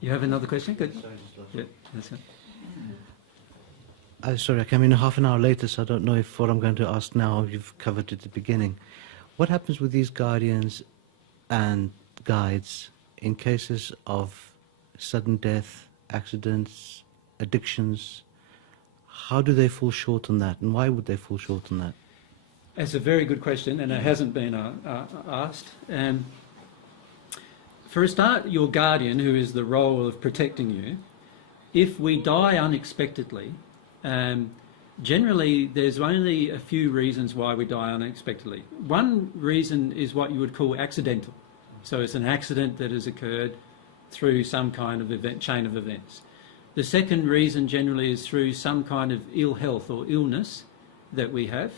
You have another question? Good. Yeah, that's it. Sorry, I came in half an hour later, so I don't know if what I'm going to ask now you've covered at the beginning. What happens with these guardians and guides in cases of sudden death, accidents, addictions? How do they fall short on that, and why would they fall short on that? That's a very good question, and it hasn't been asked. For a start, your guardian, who is the role of protecting you, if we die unexpectedly, generally there's only a few reasons why we die unexpectedly. One reason is what you would call accidental. So it's an accident that has occurred through some kind of event, chain of events. The second reason generally is through some kind of ill health or illness that we have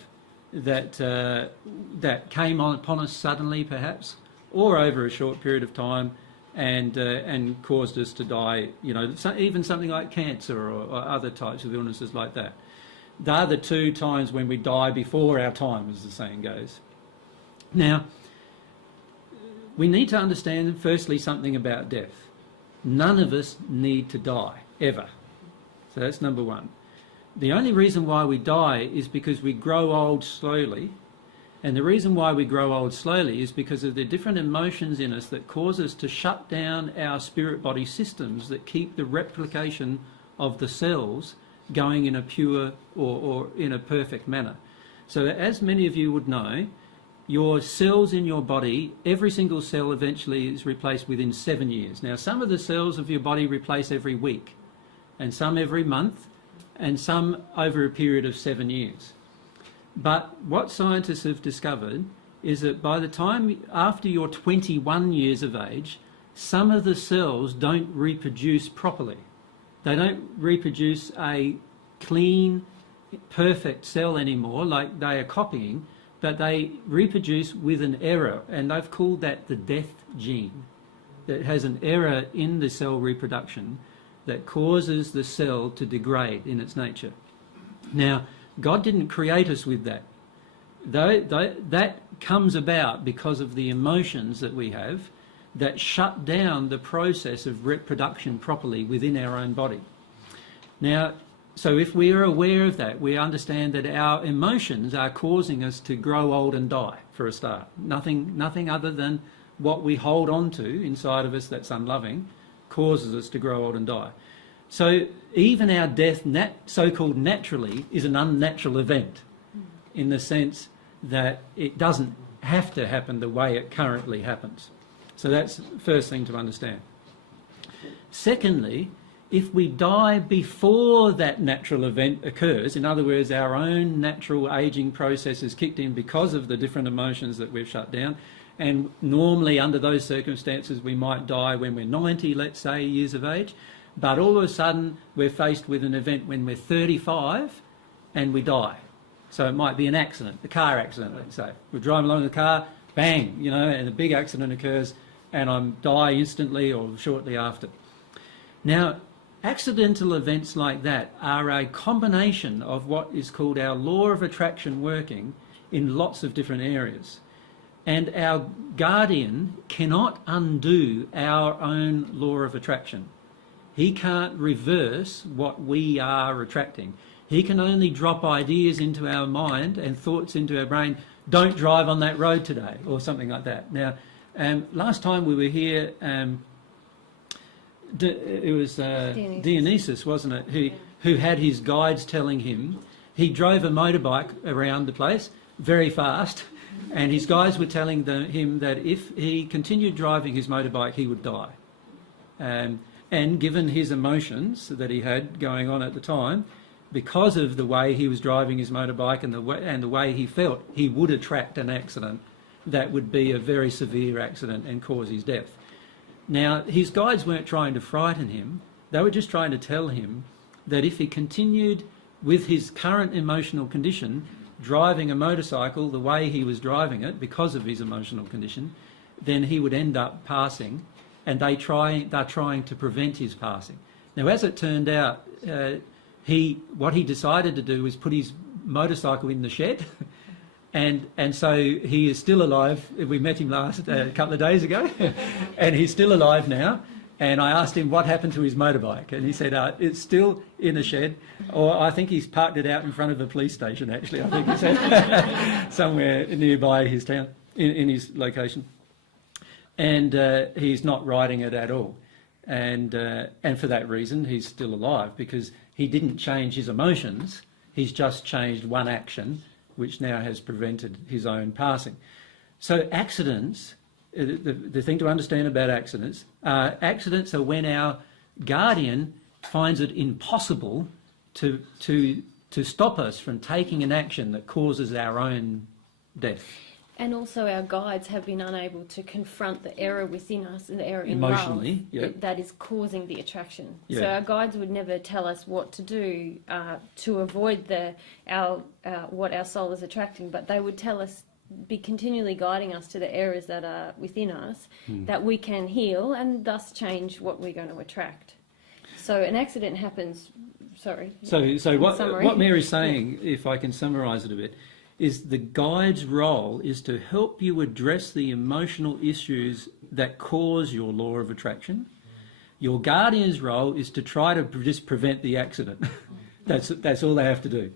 that came upon us suddenly perhaps, or over a short period of time, and caused us to die, you know, even something like cancer or other types of illnesses like that. They are the two times when we die before our time, as the saying goes. Now, we need to understand, firstly, something about death. None of us need to die, ever. So that's number one. The only reason why we die is because we grow old slowly. And the reason why we grow old slowly is because of the different emotions in us that cause us to shut down our spirit-body systems that keep the replication of the cells going in a pure or in a perfect manner. So as many of you would know, your cells in your body, every single cell eventually is replaced within 7 years. Now, some of the cells of your body replace every week, and some every month, and some over a period of 7 years. But what scientists have discovered is that by the time after you're 21 years of age, some of the cells don't reproduce properly. They don't reproduce a clean, perfect cell anymore, like they are copying, but they reproduce with an error, and they've called that the death gene. That has an error in the cell reproduction that causes the cell to degrade in its nature. Now, God didn't create us with that. That comes about because of the emotions that we have that shut down the process of reproduction properly within our own body. Now, so if we are aware of that, we understand that our emotions are causing us to grow old and die, for a start. Nothing other than what we hold on to inside of us that's unloving causes us to grow old and die. So even our death, so-called naturally, is an unnatural event in the sense that it doesn't have to happen the way it currently happens. So that's the first thing to understand. Secondly, if we die before that natural event occurs, in other words, our own natural aging process is kicked in because of the different emotions that we've shut down, and normally under those circumstances we might die when we're 90, let's say, years of age, but all of a sudden we're faced with an event when we're 35 and we die. So it might be an accident, a car accident, let's say. We're driving along in the car, bang, you know, and a big accident occurs and I die instantly or shortly after. Now, accidental events like that are a combination of what is called our law of attraction working in lots of different areas. And our guardian cannot undo our own law of attraction. He can't reverse what we are attracting. He can only drop ideas into our mind and thoughts into our brain, don't drive on that road today, or something like that. Now, last time we were here, it was Dionysus, wasn't it, who had his guides telling him, he drove a motorbike around the place very fast, and his guides were telling him that if he continued driving his motorbike, he would die. And given his emotions that he had going on at the time, because of the way he was driving his motorbike and the way he felt, he would attract an accident that would be a very severe accident and cause his death. Now, his guides weren't trying to frighten him. They were just trying to tell him that if he continued with his current emotional condition, driving a motorcycle the way he was driving it because of his emotional condition, then he would end up passing, and they're trying to prevent his passing. Now, as it turned out, what he decided to do was put his motorcycle in the shed, and so he is still alive. We met him a couple of days ago, and he's still alive now. And I asked him what happened to his motorbike, and he said, it's still in a shed, or I think he's parked it out in front of a police station, actually, I think he said, somewhere nearby his town, in his location. And he's not riding it at all. And for that reason, he's still alive, because he didn't change his emotions, he's just changed one action, which now has prevented his own passing. So accidents, the thing to understand about accidents are when our guardian finds it impossible to stop us from taking an action that causes our own death. And also our guides have been unable to confront the error within us, and the error in Emotionally, love that is causing the attraction. Yeah. So our guides would never tell us what to do to avoid what our soul is attracting, but they would tell us, be continually guiding us to the errors that are within us that we can heal and thus change what we're going to attract. So an accident happens, sorry. So what Mary's saying, if I can summarise it a bit, is the guide's role is to help you address the emotional issues that cause your law of attraction. Your guardian's role is to try to just prevent the accident. That's all they have to do.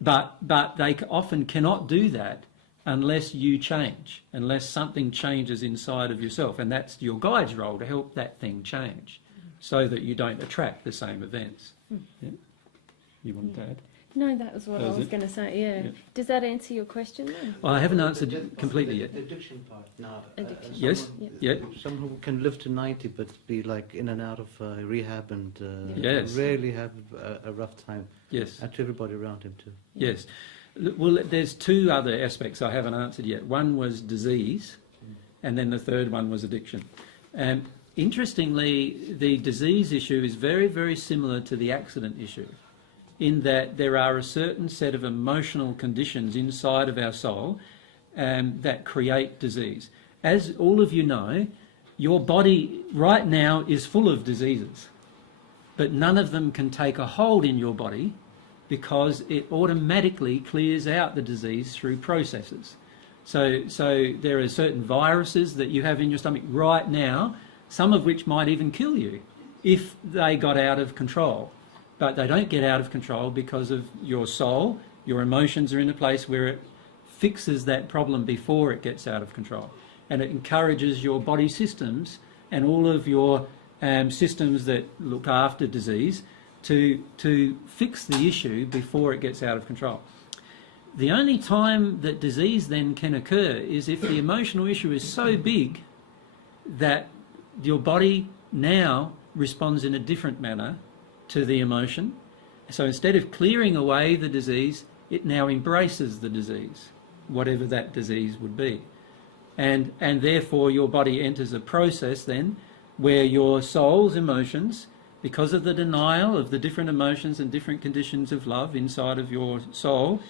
But they often cannot do that unless you change, unless something changes inside of yourself. And that's your guide's role, to help that thing change so that you don't attract the same events. Yeah? You want to add? No, that was what I was going to say, yeah. Does that answer your question then? Well, I haven't answered it completely yet. The addiction part now. Addiction. Yes? Yeah. Someone who can live to 90 but be like in and out of rehab and Yes. really have a rough time. Yes. And to everybody around him too. Yes. Well, there's two other aspects I haven't answered yet. One was disease, and then the third one was addiction. Interestingly, the disease issue is very, very similar to the accident issue, in that there are a certain set of emotional conditions inside of our soul that create disease. As all of you know, your body right now is full of diseases, but none of them can take a hold in your body, because it automatically clears out the disease through processes. So there are certain viruses that you have in your stomach right now, some of which might even kill you if they got out of control. But they don't get out of control because of your soul. Your emotions are in a place where it fixes that problem before it gets out of control. And it encourages your body systems and all of your systems that look after disease to fix the issue before it gets out of control. The only time that disease then can occur is if the emotional issue is so big that your body now responds in a different manner to the emotion. So instead of clearing away the disease, it now embraces the disease, whatever that disease would be. And therefore your body enters a process then where your soul's emotions, because of the denial of the different emotions and different conditions of love inside of your soul,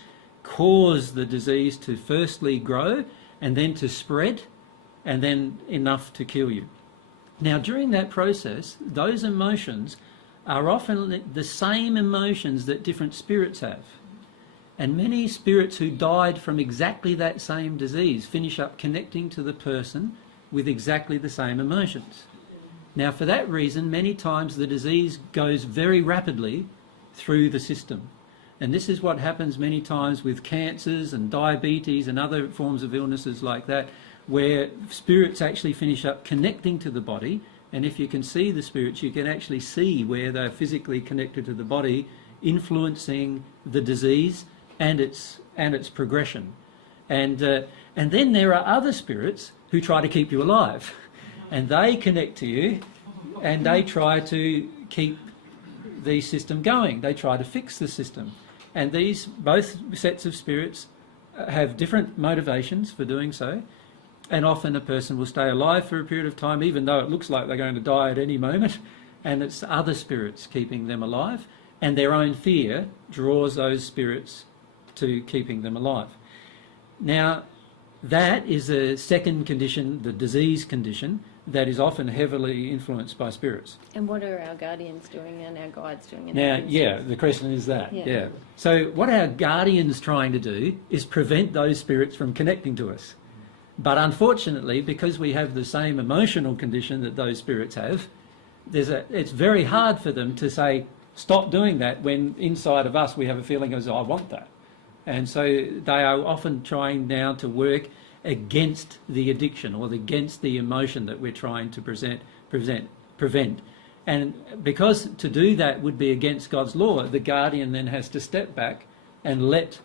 cause the disease to firstly grow and then to spread and then enough to kill you. Now, during that process, those emotions are often the same emotions that different spirits have. And many spirits who died from exactly that same disease finish up connecting to the person with exactly the same emotions. Now, for that reason, many times the disease goes very rapidly through the system. And this is what happens many times with cancers and diabetes and other forms of illnesses like that, where spirits actually finish up connecting to the body. And if you can see the spirits, you can actually see where they're physically connected to the body, influencing the disease and its progression. And then there are other spirits who try to keep you alive. And they connect to you and they try to keep the system going. They try to fix the system. And these both sets of spirits have different motivations for doing so. And often a person will stay alive for a period of time, even though it looks like they're going to die at any moment. And it's other spirits keeping them alive. And their own fear draws those spirits to keeping them alive. Now, that is a second condition, the disease condition, that is often heavily influenced by spirits. And what are our guardians doing and our guides doing? Now, yeah, the question is that. Yeah. So what our guardian's trying to do is prevent those spirits from connecting to us. But unfortunately, because we have the same emotional condition that those spirits have, it's very hard for them to say, stop doing that, when inside of us we have a feeling as, I want that. And so they are often trying now to work against the addiction or against the emotion that we're trying to prevent. And because to do that would be against God's law, the guardian then has to step back and let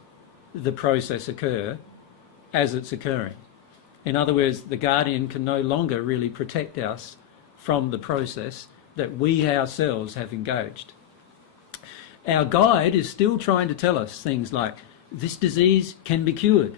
the process occur as it's occurring. In other words, the guardian can no longer really protect us from the process that we ourselves have engaged. Our guide is still trying to tell us things like, this disease can be cured.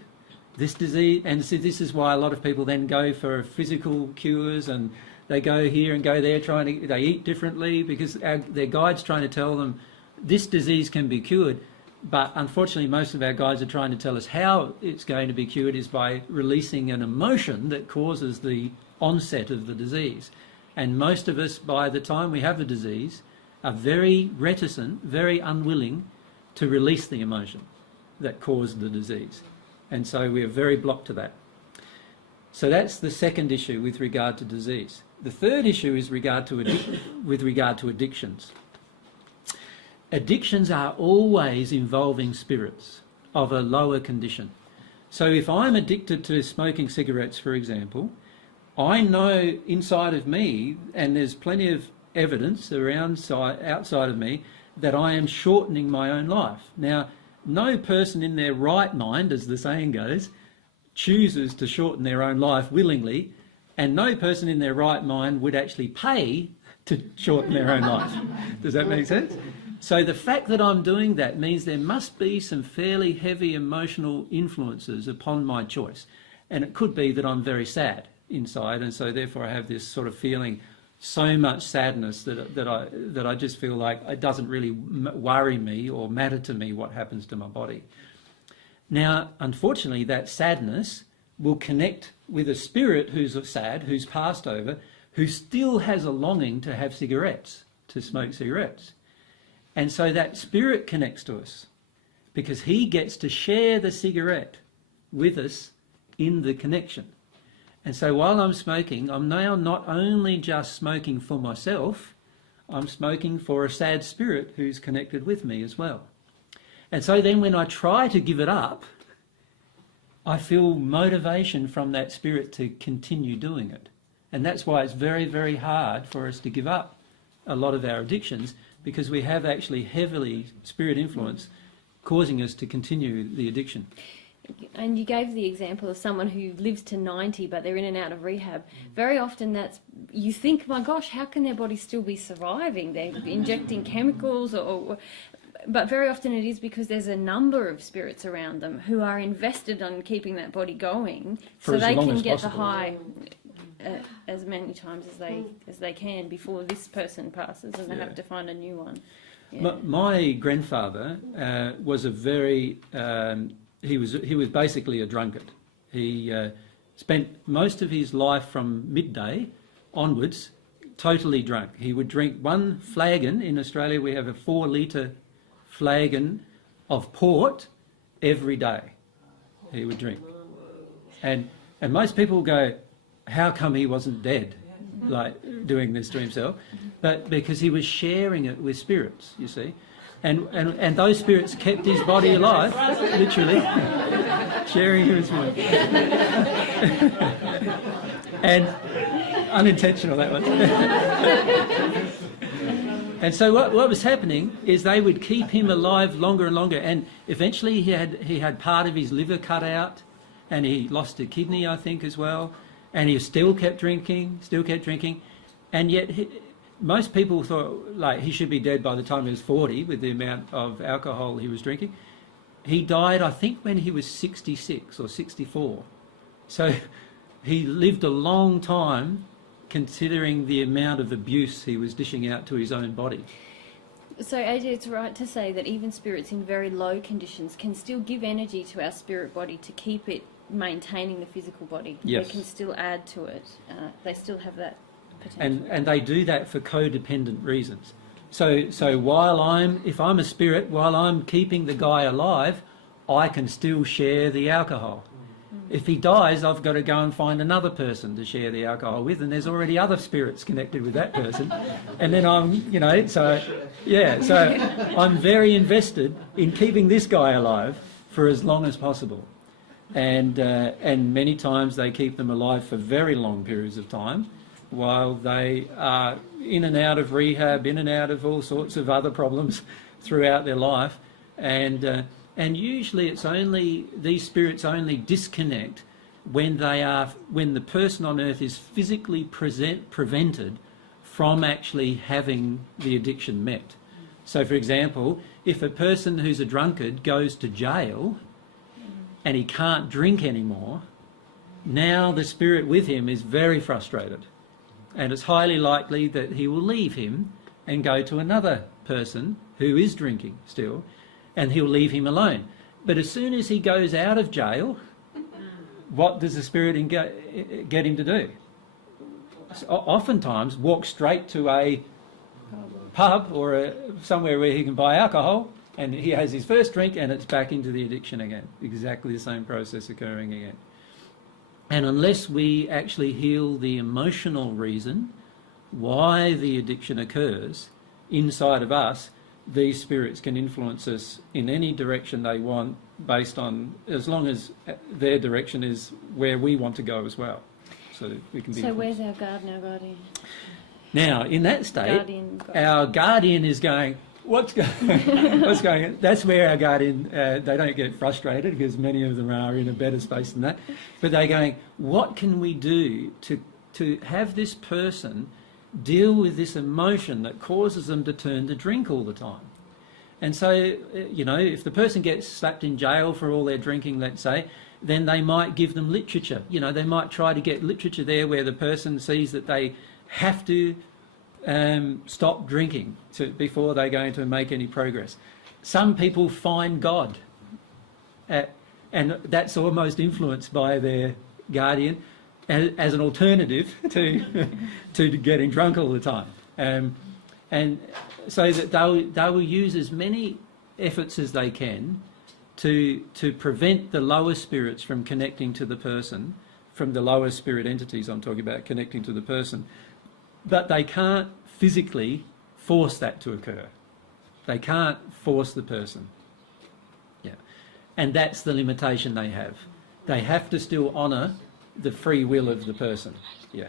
This disease, and so this is why a lot of people then go for physical cures, and they go here and go there, they eat differently, because their guide's trying to tell them this disease can be cured. But unfortunately, most of our guides are trying to tell us how it's going to be cured is by releasing an emotion that causes the onset of the disease. And most of us, by the time we have the disease, are very reticent, very unwilling to release the emotion that caused the disease. And so we are very blocked to that. So that's the second issue with regard to disease. The third issue is with regard to addictions. Addictions are always involving spirits of a lower condition. So if I'm addicted to smoking cigarettes, for example, I know inside of me, and there's plenty of evidence outside of me, that I am shortening my own life. Now, no person in their right mind, as the saying goes, chooses to shorten their own life willingly, and no person in their right mind would actually pay to shorten their own life. Does that make sense? So the fact that I'm doing that means there must be some fairly heavy emotional influences upon my choice. And it could be that I'm very sad inside, and so therefore I have this sort of feeling, so much sadness that I just feel like it doesn't really worry me or matter to me what happens to my body. Now, unfortunately, that sadness will connect with a spirit who's sad, who's passed over, who still has a longing to have cigarettes, to smoke cigarettes. And so that spirit connects to us because he gets to share the cigarette with us in the connection. And so while I'm smoking, I'm now not only just smoking for myself, I'm smoking for a sad spirit who's connected with me as well. And so then when I try to give it up, I feel motivation from that spirit to continue doing it. And that's why it's very, very hard for us to give up a lot of our addictions, because we have actually heavily spirit influence causing us to continue the addiction. And you gave the example of someone who lives to 90 but they're in and out of rehab. Very often you think, my gosh, how can their body still be surviving? They're injecting chemicals but very often it is because there's a number of spirits around them who are invested on keeping that body going so they can get the high as many times as they can before this person passes and they have to find a new one. Yeah. My grandfather was a very he was basically a drunkard. He spent most of his life from midday onwards totally drunk. He would drink one flagon. In Australia we have a 4-litre flagon of port every day. He would drink. And most people go, how come he wasn't dead, like doing this to himself? But because he was sharing it with spirits, you see. And those spirits kept his body alive, literally, sharing it with spirits. And unintentional, that was. And so what was happening is they would keep him alive longer and longer. And eventually he had part of his liver cut out, and he lost a kidney, I think, as well. And he still kept drinking, and yet most people thought like he should be dead by the time he was 40 with the amount of alcohol he was drinking. He died, I think, when he was 66 or 64. So he lived a long time considering the amount of abuse he was dishing out to his own body. So, AJ, it's right to say that even spirits in very low conditions can still give energy to our spirit body to keep it maintaining the physical body. Yes. They can still add to it. They still have that potential. And they do that for codependent reasons. So if I'm a spirit, while I'm keeping the guy alive, I can still share the alcohol. If he dies, I've got to go and find another person to share the alcohol with, and there's already other spirits connected with that person. And then I'm, so I'm very invested in keeping this guy alive for as long as possible. And many times they keep them alive for very long periods of time while they are in and out of rehab, in and out of all sorts of other problems throughout their life. And usually it's only, these spirits only disconnect when the person on earth is physically prevented from actually having the addiction met. So for example, if a person who's a drunkard goes to jail and he can't drink anymore, now the spirit with him is very frustrated. And it's highly likely that he will leave him and go to another person who is drinking still, and he'll leave him alone. But as soon as he goes out of jail, what does the spirit get him to do? Oftentimes walk straight to a pub or somewhere where he can buy alcohol, and he has his first drink and it's back into the addiction again. Exactly the same process occurring again. And unless we actually heal the emotional reason why the addiction occurs inside of us, these spirits can influence us in any direction they want, based on, as long as their direction is where we want to go as well. So we can be. So where's our guardian? Now, in that state, our guardian is going, what's going on? That's where our guardian, they don't get frustrated because many of them are in a better space than that. But they're going, what can we do to have this person deal with this emotion that causes them to turn to drink all the time? And so, if the person gets slapped in jail for all their drinking, let's say, then they might give them literature. They might try to get literature there where the person sees that they have to stop drinking before they're going to make any progress. Some people find God, and that's almost influenced by their guardian as an alternative to getting drunk all the time. And so that they will use as many efforts as they can to prevent the lower spirits from connecting to the person, from the lower spirit entities I'm talking about connecting to the person. But they can't physically force that to occur. They can't force the person. Yeah. And that's the limitation they have. They have to still honour the free will of the person. Yeah.